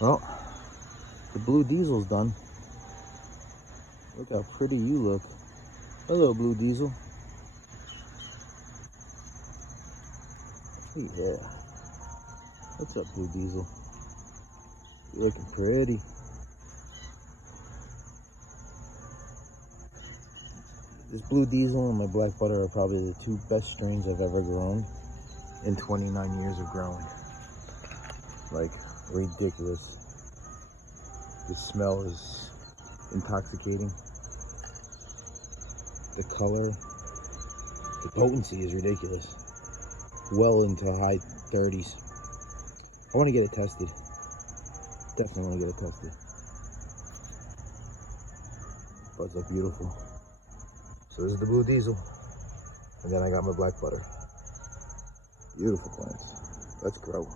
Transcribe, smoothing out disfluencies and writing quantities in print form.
Well, the blue diesel's done. Look how pretty you look. Hello, blue diesel. Yeah. What's up, blue diesel? You're looking pretty. This blue diesel and my black butter are probably the two best strains I've ever grown in 29 years of growing. Like, ridiculous. The smell is intoxicating. The color, the potency is ridiculous. Well into high 30s. I want to get it tested. Definitely want to get it tested. Buds look beautiful. So this is the blue diesel. And then I got my black butter. Beautiful plants. Let's grow.